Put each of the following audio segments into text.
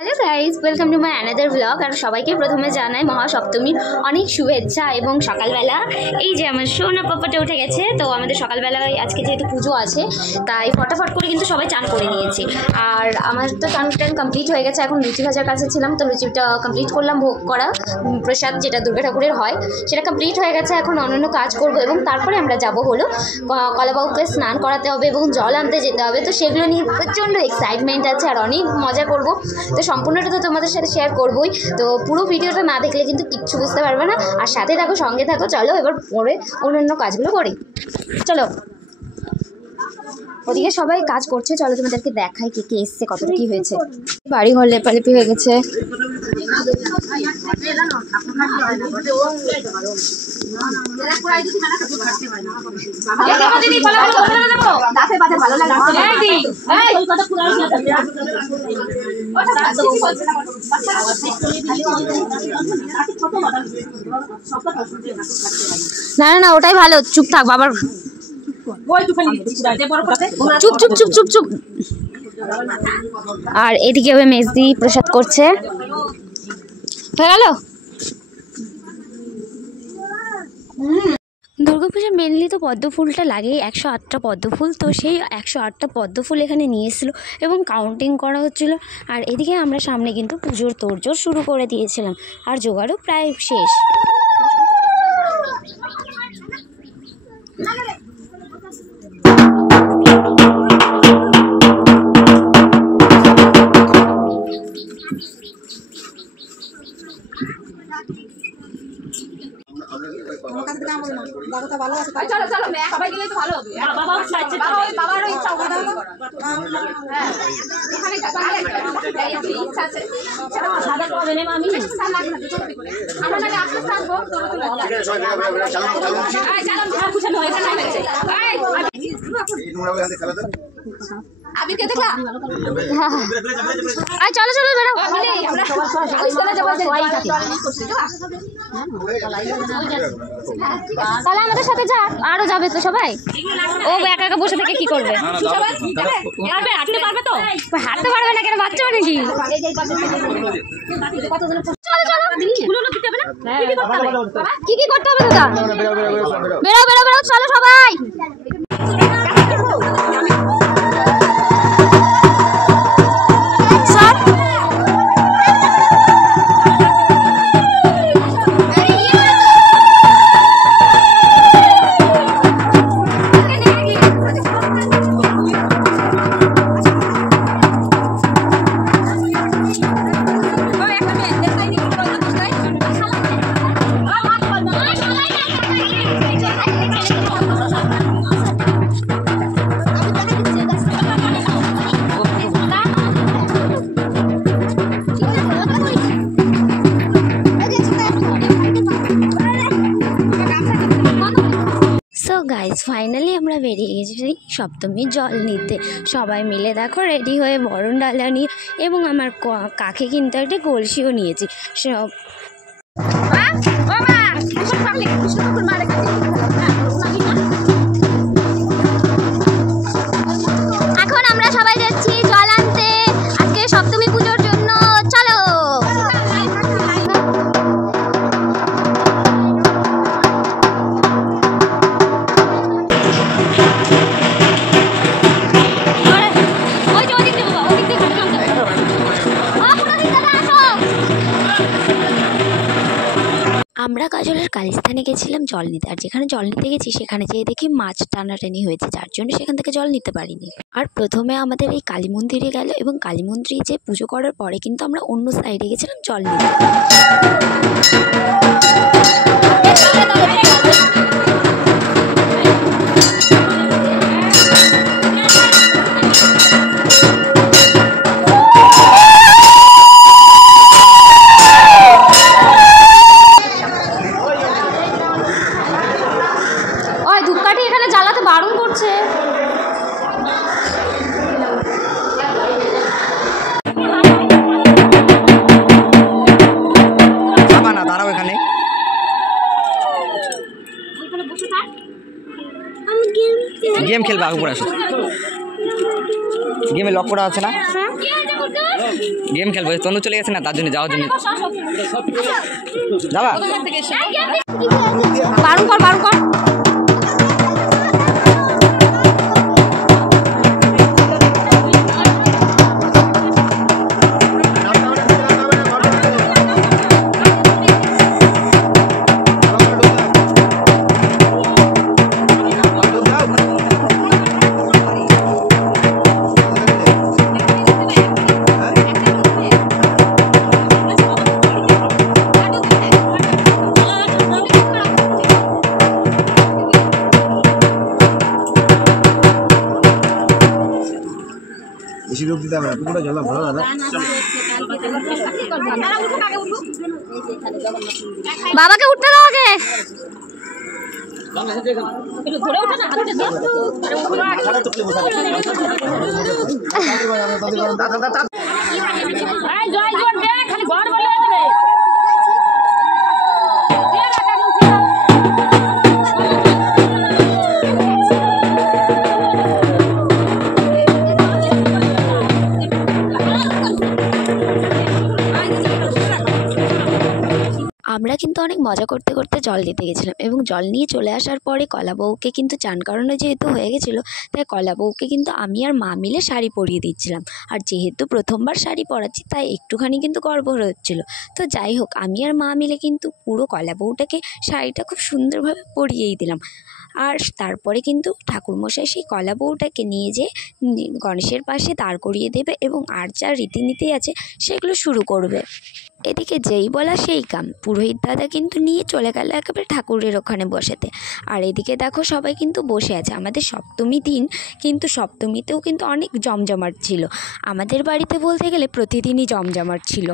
Hello guys, welcome to my another blog. আর সবাইকে প্রথমে জানাই মহাসপ্তমীর অনেক শুভেচ্ছা। এবং সকালবেলা এই যে আমার সোনা পাপাটা উঠে গেছে, তো আমাদের সকালবেলায় আজকে যেহেতু পুজো আছে তাই ফটাফট করে কিন্তু সবাই চান করে নিয়েছি। আর আমার তো চান কমপ্লিট হয়ে গেছে। এখন লুচি ভাজার কাছে ছিলাম, তো লুচিটা কমপ্লিট করলাম। ভোগ করা প্রসাদ যেটা দুর্গা ঠাকুরের হয় সেটা কমপ্লিট হয়ে গেছে। এখন অন্যান্য কাজ করব এবং তারপরে আমরা যাব হলো কলাবাবুকে স্নান করাতে হবে এবং জল আনতে যেতে হবে। তো সেগুলো নিয়ে প্রচণ্ড এক্সাইটমেন্ট আছে আর অনেক মজা করব। তো সম্পূর্ণটা তো তোমাদের সাথে শেয়ার করবোই, তো পুরো ভিডিওটা না দেখলে কিন্তু কিচ্ছু বুঝতে পারবে না। আর সাথে থাকো, সঙ্গে থাকো। চলো এবার পরে অন্যান্য কাজগুলো করি। চলো, ওদিকে সবাই কাজ করছে, চলো তোমাদেরকে দেখাই কে কে এসছে, কতটা কি হয়েছে। বাড়ি ঘর লেপালেপি হয়ে গেছে। না না না, ওটাই ভালো। চুপ থাক বাবার, চুপ চুপ চুপ চুপ চুপ। আর এদিকে হবে মেজদি প্রসাদ করছে। হয়ে গেল। দুর্গাপূজা মেনলি তো পদ্ম ফুলটা লাগে, 108টা পদ্ম ফুল। তো সেই 108টা পদ্ম ফুল এখানে নিয়ে এসেছিলো এবং কাউন্টিং করা হচ্ছিলো। আর এদিকে আমরা সামনে কিন্তু পুজোর তোড়জোড় শুরু করে দিয়েছিলাম, আর জোগাড়ও প্রায় শেষ। চলো চলো বেরো, তাহলে আমাদের সাথে যা, আরো যাবে তো সবাই। ও একা একা বসে থেকে কি করবে? হাঁটতে পারবে না কেন, বাচ্চা নাকি? কি কি করতে হবে দাদা? বেরো বেরো বেরো, চলো সবাই। গাইজ ফাইনালি আমরা বেরিয়ে গেছি সপ্তমীর জল নিতে। সবাই মিলে দেখো রেডি হয়ে বরণ ডালা নিয়ে, এবং আমার কাকে কিন্তু একটা কলসিও নিয়েছি সব। এখন আমরা সবাই যাচ্ছি জল আনতে আজকে সপ্তমী পুজোর জন্য। চলো। আমরা কাজলের কালীস্থানে গেছিলাম জল নিতে, আর যেখানে জল নিতে গেছি সেখানে যেয়ে দেখি মাছ টানাটানি হয়েছে, যার জন্য সেখান থেকে জল নিতে পারিনি। আর প্রথমে আমাদের এই কালী মন্দিরে গেল, এবং কালী মন্দিরে যে পুজো করার পরে কিন্তু আমরা অন্য সাইডে গেছিলাম জল নিতে। ধূপকাঠি এখানে জ্বালাতে বারণ করছে। দাঁড়াও, এখানে गेम खेलबा ऊपर আসো। गेमे লক করা আছে না? গেম খেলবো, তনু চলে গেছে না তার জন্য যাওয়ার জন্য যাবা। বারণ কর বারণ কর। বেশি রূপ দিতে হবে না, পুরোটা জল ভালো দাদা। বাবাকে উঠতে দাও আগে। আমরা কিন্তু অনেক মজা করতে করতে জল দিতে গেছিলাম এবং জল নিয়ে চলে আসার পরে কলা বউকে কিন্তু চান করানো যেহেতু হয়ে গেছিলো, তাই কলা বউকে কিন্তু আমি আর মা মিলে শাড়ি পরিয়ে দিচ্ছিলাম। আর যেহেতু প্রথমবার শাড়ি পরাচ্ছি তাই একটুখানি কিন্তু গর্ব হচ্ছিলো। তো যাই হোক, আমি আর মা মিলে কিন্তু পুরো কলা বউটাকে শাড়িটা খুব সুন্দরভাবে পরিয়েই দিলাম। আর তারপরে কিন্তু ঠাকুরমশাই সেই কলা বউটাকে নিয়ে যেয়ে গণেশের পাশে দাঁড় করিয়ে দেবে এবং আর যা রীতিনীতি আছে সেগুলো শুরু করবে। এদিকে যেই বলা সেই কাম, পুরোহিত দাদা কিন্তু নিয়ে চলে গেল একেবারে ঠাকুরের ওখানে বসেতে। আর এদিকে দেখো সবাই কিন্তু বসে আছে। আমাদের সপ্তমী দিন কিন্তু সপ্তমীতেও কিন্তু অনেক জমজমাট ছিল। আমাদের বাড়িতে বলতে গেলে প্রতিদিনই জমজমাট ছিল।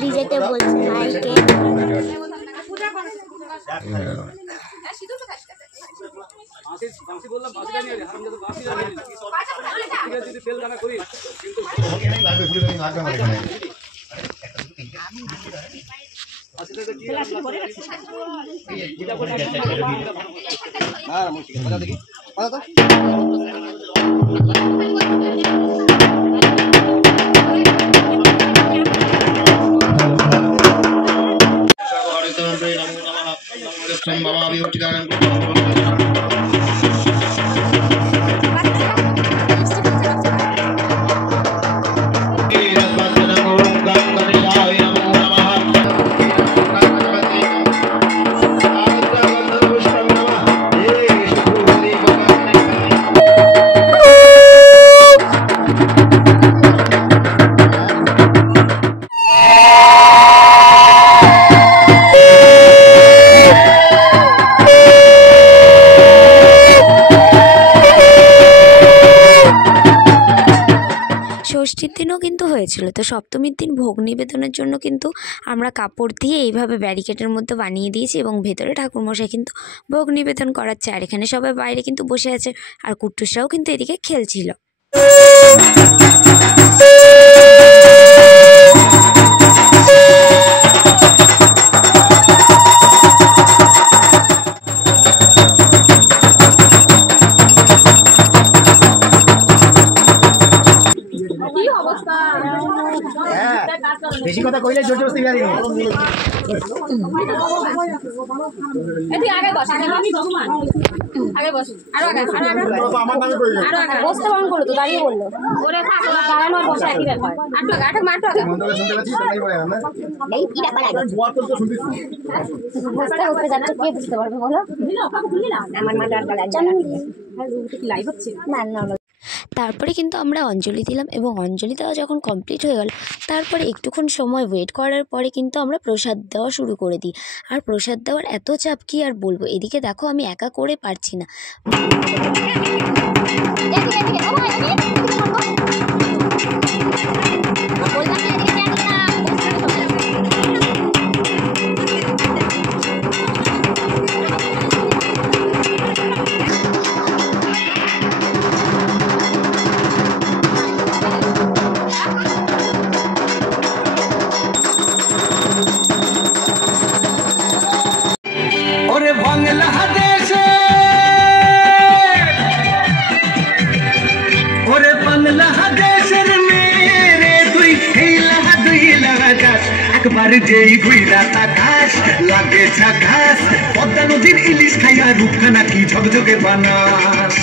ডিজেতে বলছে মাইকে ষষ্ঠীর দিনও কিন্তু হয়েছিল। তো সপ্তমীর দিন ভোগ নিবেদনের জন্য কিন্তু আমরা কাপড় দিয়ে এইভাবে ব্যারিকেডের মধ্যে বানিয়ে দিয়েছি এবং ভেতরে ঠাকুরমশাই কিন্তু ভোগ নিবেদন করাচ্ছে। আর এখানে সবাই বাইরে কিন্তু বসে আছে আর কুট্টুসরাও কিন্তু এদিকে খেলছিল। বেশি বেশি কথা কইলে জোর জবরদস্তি বিয়া দিই তুই আগে বস আগে বস আরো আগে আমার নামে কই আরো আগে বসতে বারণ করলো তো দাঁড়িয়ে বললো ওরে থাক দাঁড়ানো আর বসা একই ব্যাপার আটু আগে মন্ডলে শুনতে পাচ্ছি সবাই বলে না এই কি ব্যাপার আছে বুয়া তো শুনতেছি বসতে বসতে যাচ্ছে কে বুঝতে পারবে বলো আমার মা ডাল ডাল জানো লাইভ হচ্ছে না না তারপরে কিন্তু আমরা অঞ্জলি দিলাম এবং অঞ্জলি দেওয়া যখন কমপ্লিট হয়ে গেল তারপরে একটুক্ষণ সময় ওয়েট করার পরে কিন্তু আমরা প্রসাদ দেওয়া শুরু করে দিই। আর প্রসাদ দেওয়ার এত চাপ কি আর বলবো, এদিকে দেখো আমি একা করে পারছি না। ওরে বাংলাদেশে ওরে বাংলাদেশের মেরে তুই দুই লাগাস একবার যেই ঘুইরা তাকাস লাগে ঝাকাস পদ্মা নদীর ইলিশ খাইয়া রূপখানা কি ঝকঝকে বানাস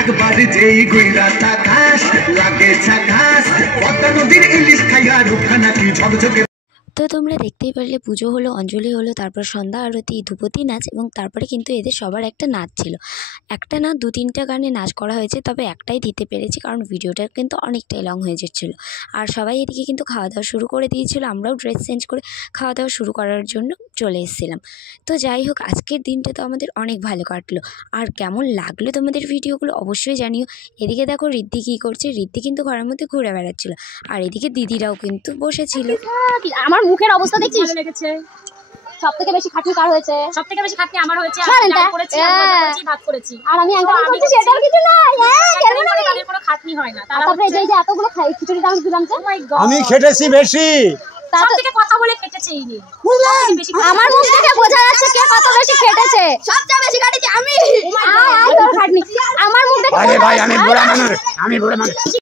একবার যেই ঘুইরা তাকাস লাগে ঝাকাস পদ্মা নদীর ইলিশ খাইয়া রূপখানা কি ঝকঝকে। তো তোমরা দেখতেই পারলে পুজো হলো, অঞ্জলি হলো, তারপর সন্ধ্যা আরতি, ধূপতি নাচ এবং তারপরে কিন্তু এদের সবার একটা নাচ ছিল। একটা না 2-3টা গানে নাচ করা হয়েছে, তবে একটাই দিতে পেরেছি কারণ ভিডিওটা কিন্তু অনেকটাই লং হয়ে যাচ্ছিলো। আর সবাই এদিকে কিন্তু খাওয়া দাওয়া শুরু করে দিয়েছিল, আমরাও ড্রেস চেঞ্জ করে খাওয়া দাওয়া শুরু করার জন্য চলে এসেছিলাম। তো যাই হোক, আজকের দিনটা তো আমাদের অনেক ভালো কাটলো। আর কেমন লাগলো তোমাদের ভিডিওগুলো অবশ্যই জানিও। এদিকে দেখো ঋদ্ধি কী করছে, ঋদ্ধি কিন্তু ঘরের মধ্যে ঘুরে বেড়াচ্ছিলো আর এদিকে দিদিরাও কিন্তু বসেছিল। আমার মুখের অবস্থা দেখছিস? ভালো লেগেছে। সবথেকে বেশি খাটনি কার হয়েছে? সবথেকে বেশি খাটনি আমার হয়েছে। ছাড়েন আমি তা। ডাল করেছি, আমি ভাজা করেছি, ভাত করেছি। আর আমি তো অ্যাঙ্কারিং আমি করছি সেটাও কিছু না। একদম করে তাদের কোনো খাটনি হয় না। তারা তারপরে এই যে এতগুলো খিচুড়ি দাম দিলাম যে Oh my God, আমি খেটেছি বেশি সবথেকে কথা বলে খেটেছে ইনি। বেশি আমার মুখ থেকে বোঝা যাচ্ছে কে কত বেশি খেটেছে। সবচেয়ে বেশি খাটেছি আমি। আয় তোর খাটনি আমার মুখ দেখে আরে ভাই আমি বুড়া মানুষ